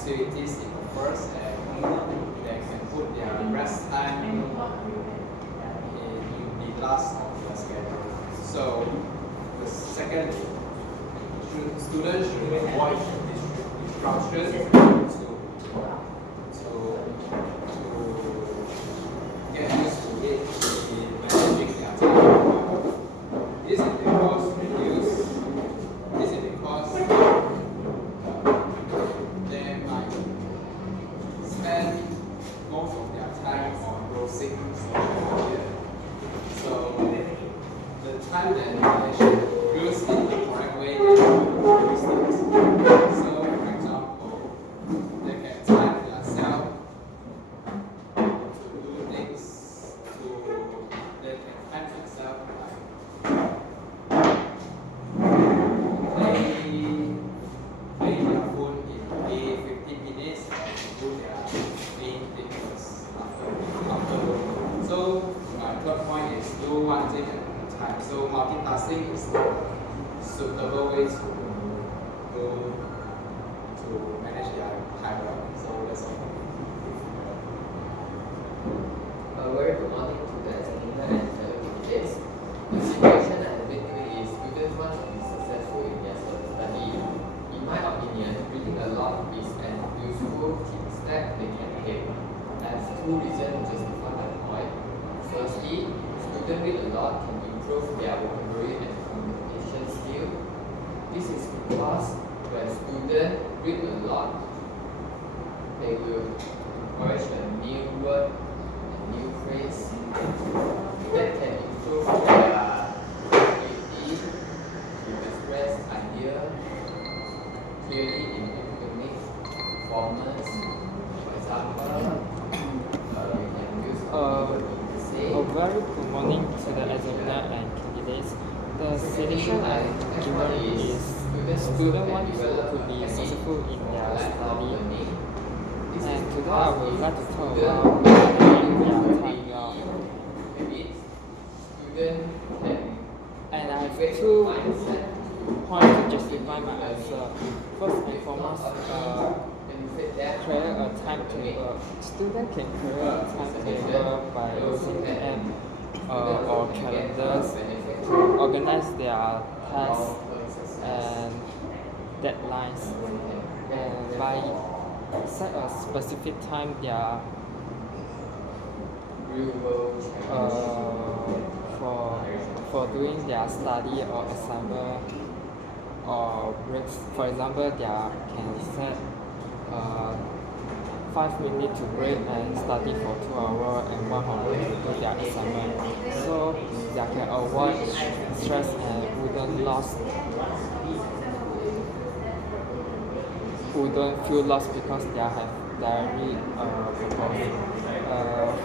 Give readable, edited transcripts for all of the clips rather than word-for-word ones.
activities in the first, and they can put their rest time in the last of the schedule. So the second, students should avoid disruption to get used to it in managing their time. This is because they might spend most of their time on browsing social media. So the time that they should use in the correct way, they should use it. So for example, they can time themselves to do things, they can time themselves like play their phone in 15 minutes and do their main things after. So my third point is do one thing at a time. So multitasking is not a suitable way to manage their time well. So that's all. A very good morning to the examiner and the candidates. The situation I have been doing is students want to be successful in their study. In my opinion, reading a lot is an useful tip step they can take. I have two reasons to justify my point. Firstly, students read a lot can improve their vocabulary and communication skill. This is because when students read a lot, they will incorporate a new word and new phrase that can improve their ability to express ideas clearly in academic formats. For example, we can use A very good morning to the examiner and candidates. The situation I'm given is students want to be successful in their study. And today I would like to talk about managing their time well. And I have 2 points to justify my answer. First and foremost, create a timetable. Students can create a timetable by using an app or calendars to organize their tasks and deadlines. And by set a specific time for doing their study or assignment or breaks. For example, they can set 5 minutes to break and study for 2 hours and 1 hour to do their assignment. So they can avoid stress and wouldn't feel lost because they have diary purpose.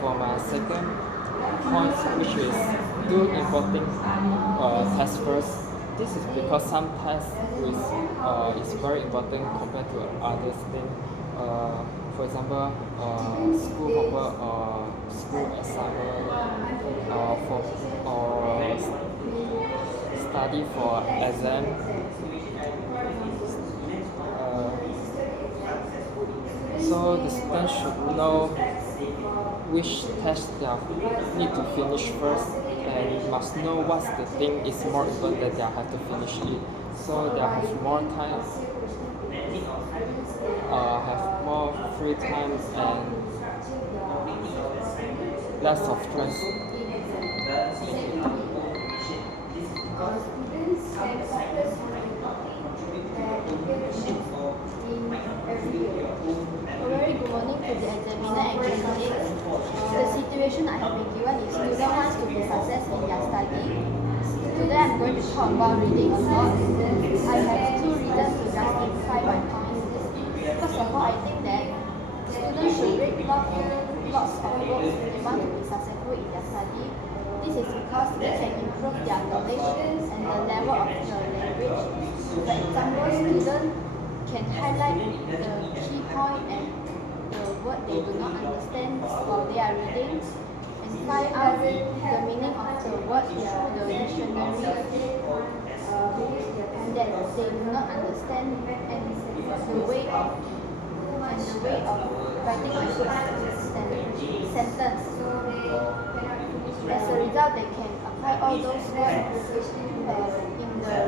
For my second point, which is do important tasks first. This is because some tasks is very important compared to other things. For example, school homework or school assignment or study for exam. So the students should know which test they need to finish first, and must know what's the thing is more important that they have to finish it. So they have more time, have more free time and less of stress. A very good morning to the examiner and candidates. The situation I have been given is student wants to be successful in their study. Today I'm going to talk about reading a lot. I have 2 reasons to justify my points. First of all, I think that students should read lots of books if they want to be successful in their study. This is because they can improve their knowledge and the level of the language. For example, students can highlight the key point and the word they do not understand while they are reading, and find out the meaning of the word through the dictionary that they do not understand, and the way of and the way of writing a good sentence. As a result, they can apply all those words in the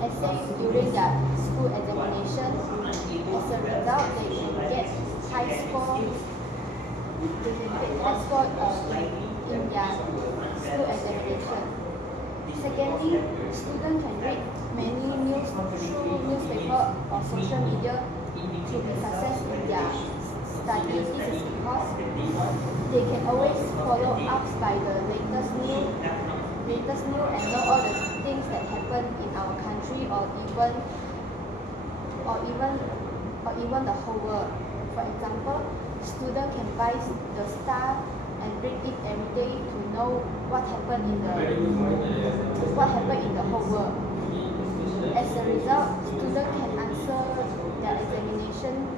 essay during their school examination. As a result, they can get high score. They can get high score in their school examination. Secondly, students can read many news through newspaper or social media to be successful in their studies. This is because they can always follow up by the latest news and know all the things that happen in our country or even the whole world. For example, students can buy the Star and read it every day to know what happened in the whole world. As a result, students can answer their examination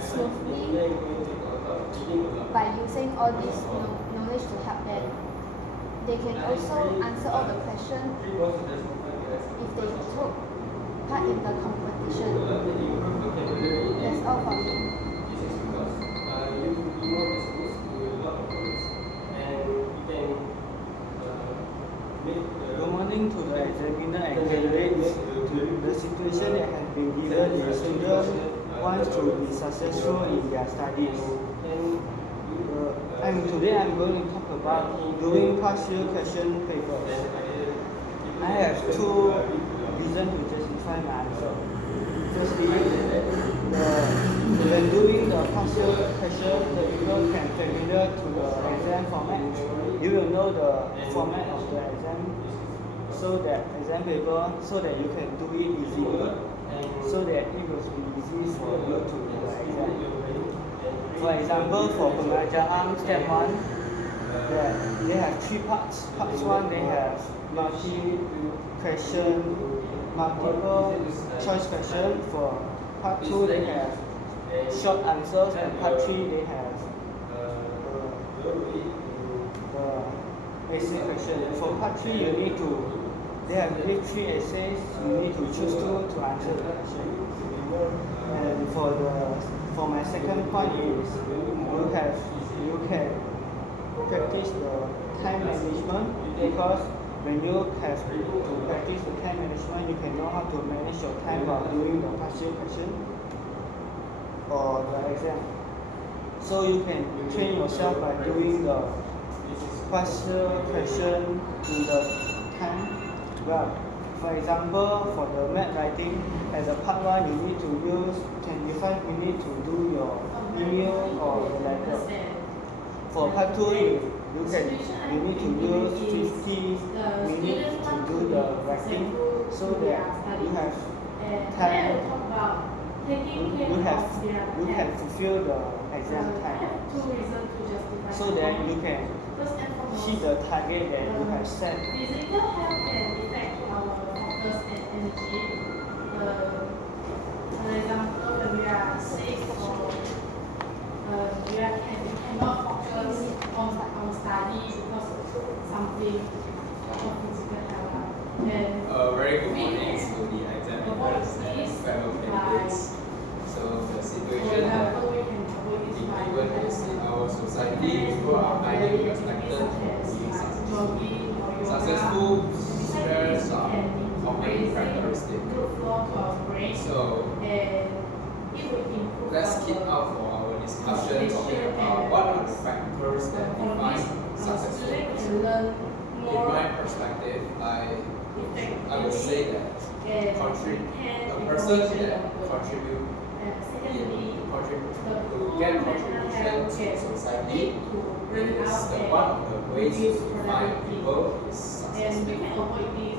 smoothly by using all this knowledge to help them. They can also answer all the questions if they took part in the competition. That's all for me. Good morning to the examiner and candidates. The situation that has been given is students want to be successful in their studies. Today I'm going to talk about doing past year question papers. I have two reasons to justify my answer. Firstly, when doing the past year question, the people can familiar to the exam format. You will know the format of the exam, so that you can do it easily, so that it will be easy for you to do the exam. For example, for Pengajaran step 1, they have 3 parts. Part 1, they have multiple choice question. For part 2, they have short answers, and part 3, they have the essay question. For part 3, they have 3 essays. You need to choose 2 to answer the question. And for my second point is you can practice the time management, because when you have to practice the time management, you can know how to manage your time while doing the past year question or the exam. So you can train yourself by doing the past year question in the time well. For example, for the math writing, as a part 1, you need to use 25 minutes to do your email or the letter. For part 2, you need to use 50 minutes to do the writing, so that you have time. You can fulfill the exam time, so that you can hit the target that you have set. Physical health can affect our focus and energy. For example, when we are sick or we cannot focus on our study because of something of physical health. And Very good morning to the examiners and fellow candidates. So the situation that given is in our society, people are highly respected for being successful. Shares are common characteristic. So let's keep out for our discussion talking about what are the factors that define successfulness. In my perspective, I would say that a person that contribute to get contribution to society is one of the ways to define people is successful.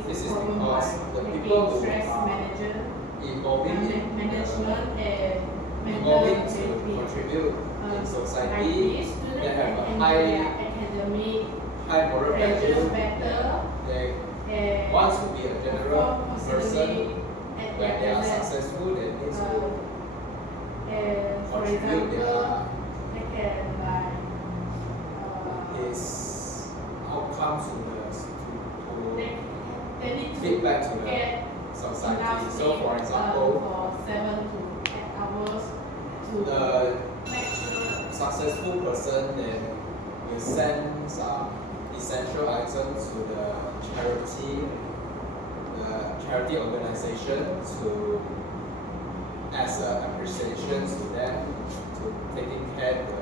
This is because the people who are evolving to contribute in society, they have a high moral value, they want to be a general person. When they are successful, they need to contribute his outcome to feedback to the society. So, for example, the make sure successful person then will send some essential items to the charity organization to as an appreciation to them to taking care of the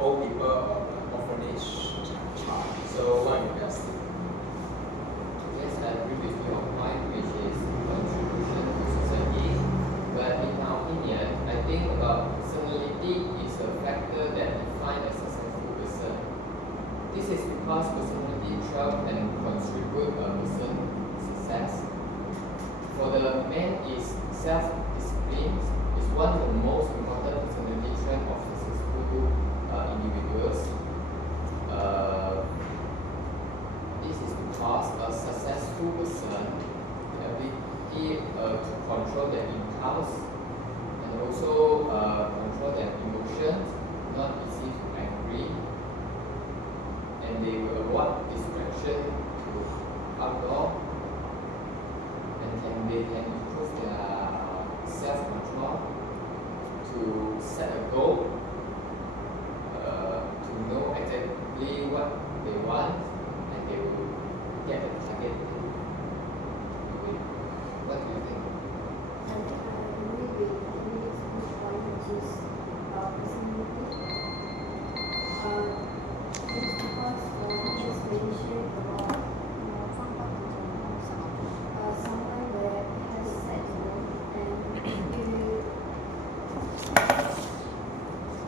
old people of the orphanage child. So what you guys think? Yes, I agree with your point, which is contribution to society. But in my opinion, I think about personality is a factor that defines a successful person. This is because personality trait can contribute a person's success. For the man, is self-discipline is one of the most important personality traits of successful individuals. This is because a successful person the ability to control their impulse and also control their emotions, not easy to angry, and they will avoid distraction to outdoor, and they can improve their self-control to set a goal, to know exactly what they want, and they will get the target. What do you think? I think I agree with Emily's point, which is personality. It's because he just mentioned about someone that has set goal and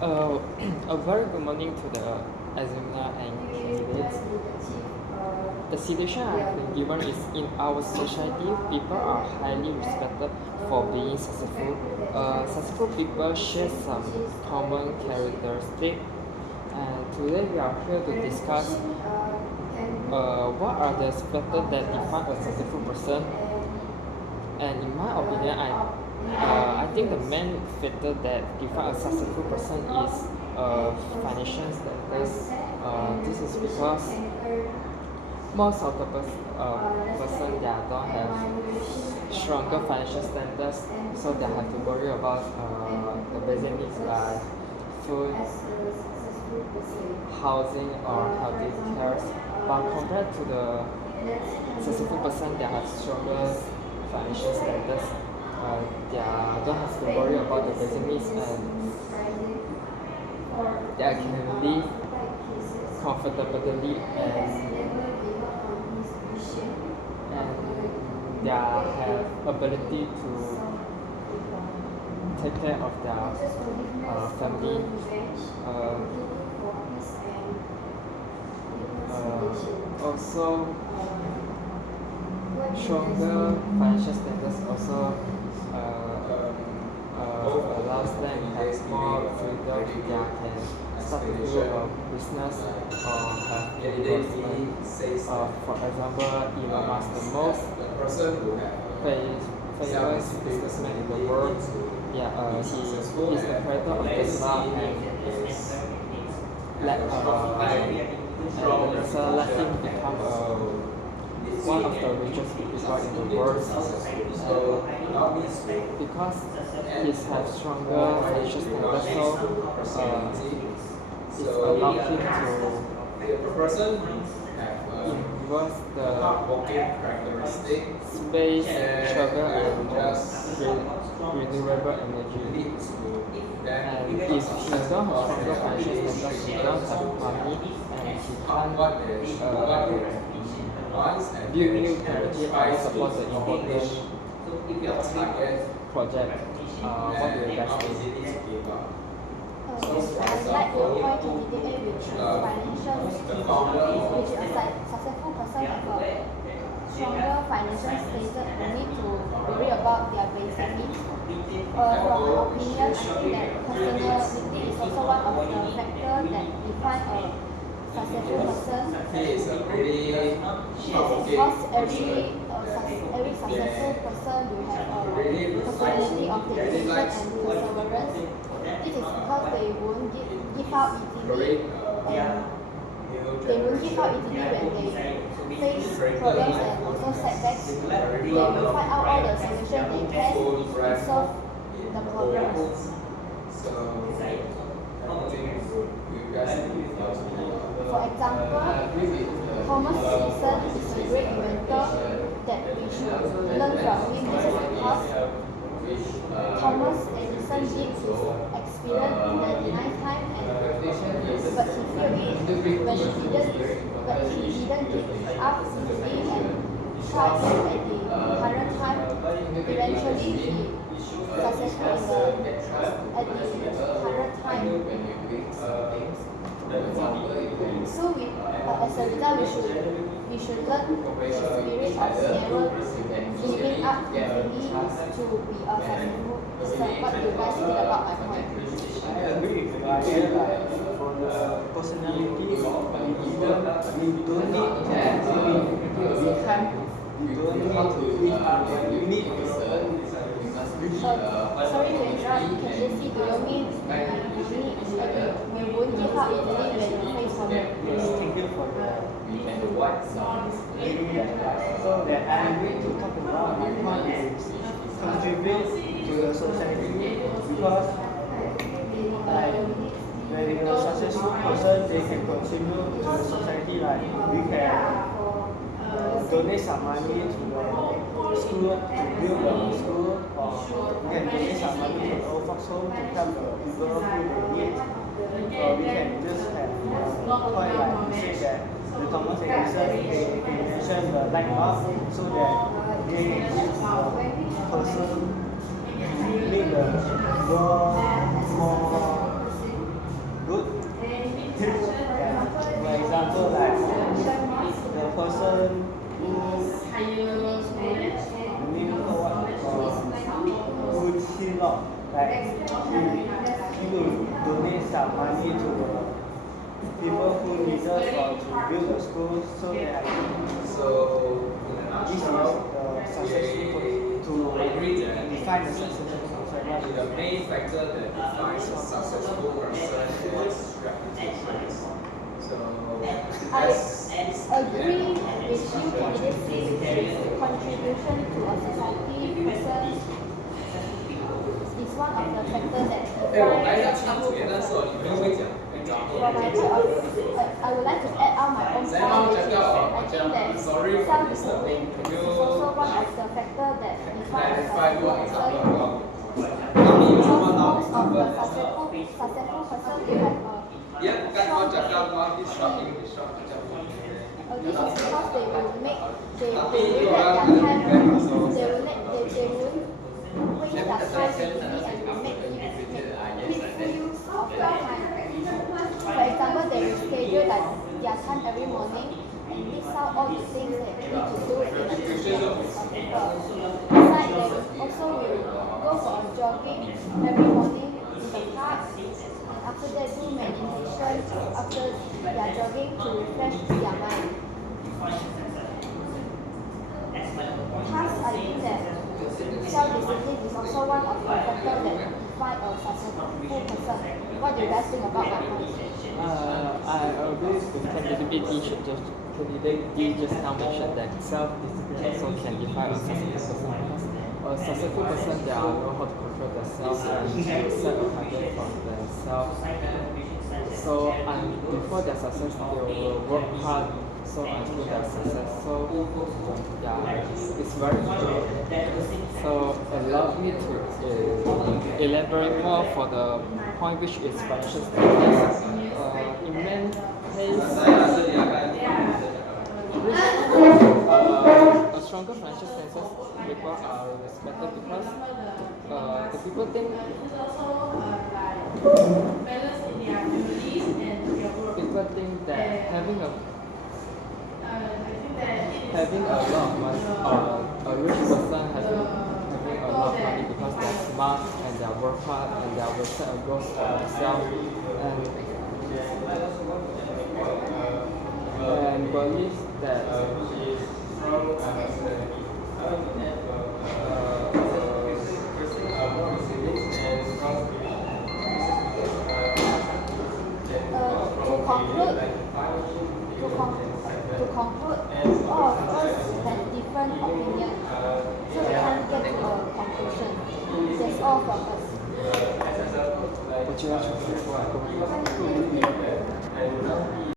A very good morning to the examiner and candidates. The situation I've been given is in our society, people are highly respected for being successful. Successful people share some common characteristics. And today we are here to discuss what are the factors that define a successful person. And in my opinion, I think the main factor that define a successful person is financial status. This is because most of the person that don't have stronger financial status, so they have to worry about the basic needs like food, housing, or healthy care. But compared to the successful person that have stronger financial status, they don't have to worry about the basic needs, and they can live comfortably, and they have ability to take care of their family. Also, stronger financial status also allows them to have more freedom. They can start to do a business or have investment. For example, Elon Musk, the most famous businessman in the world. Yeah, he is the creator of Tesla, and Tesla let him become one of the richest people in the world. Because he has stronger financial status, so it allowed him to invest the space, sugar, and renewable energy. And if he don't have stronger financial status, he don't have money, and he can't build new technology or support the important project. What do you guys think? I like your point in debate, which is financial stability, which is a successful person have a stronger financial status who need to worry about their basic needs. From my opinion, I think that personality is also one of the factors that define a successful person. He is a pretty Because every successful person will have a personality of dedication and perseverance. This is because they won't give out easily, and they won't give out easily when they face problems and also setbacks, they will find out all the solutions they can and solve the problems. So, I think you guys For example, Thomas Edison is a great inventor that we should learn from him just because Thomas Edison did his experiment in the denied time but he failed it, but he didn't give up easily and tried it at the 100th time. Eventually he successful at the 100th time. So as a result, we should learn the spirit of never giving up easily to be a successful person. What do you guys think about my point? I agree with the idea that for the personality, we don't need to we don't need to Sorry to interrupt, can you see, do you mean we won't give up easily when we face problems? Yes, thank you for the giving that. So that I'm going to talk about my point is contribute to the society because like when you're a successful person, they can contribute to the society. Like we can donate some money to the school to build the school, or we can donate some money to the old folks home to help the people who they need. Or we can just have a point like you say that the Thomas Edison they mentioned the light bulb so that they can use the person to make the world more good. For example, like the person who he will donate some money to the people who need us or to build a school so that this is the successful to define the successful person. the main factor that defines a successful person is reputation. So, I agree with you, candidates. Contribution to a society person is one of the factors that defines a good person. For my I would like to add on my own point, which is I think that self-discipline is also one of the factors that defines a successful person. Most of the successful person will have a strong this is because they will let their time, they won't waste their time easily and will make full use of their time. For example, they will schedule like their time every morning and list out all the things that they need to do in a specific paper. Besides, they also will go for a jogging every morning in the park. After that, do meditation after their jogging to refresh their mind. Thus, I think that self-discipline is also one of the factors that define a successful person. What do you guys think about that point? I agree with candidate D just now mentioned that self-discipline also can define a successful person because a successful person they are know how to control themselves and set a target for themselves. So before their success they will work hard so until their success. So yeah, it's very important. So allow me to elaborate more for the point which is financial status. In many cases, a stronger financial status people are respected because the people think that having a lot of money or a rich person having a lot of money because they're smart and they work hard and they will set a goals for themselves and believe that To conclude, more focus. 我觉得就是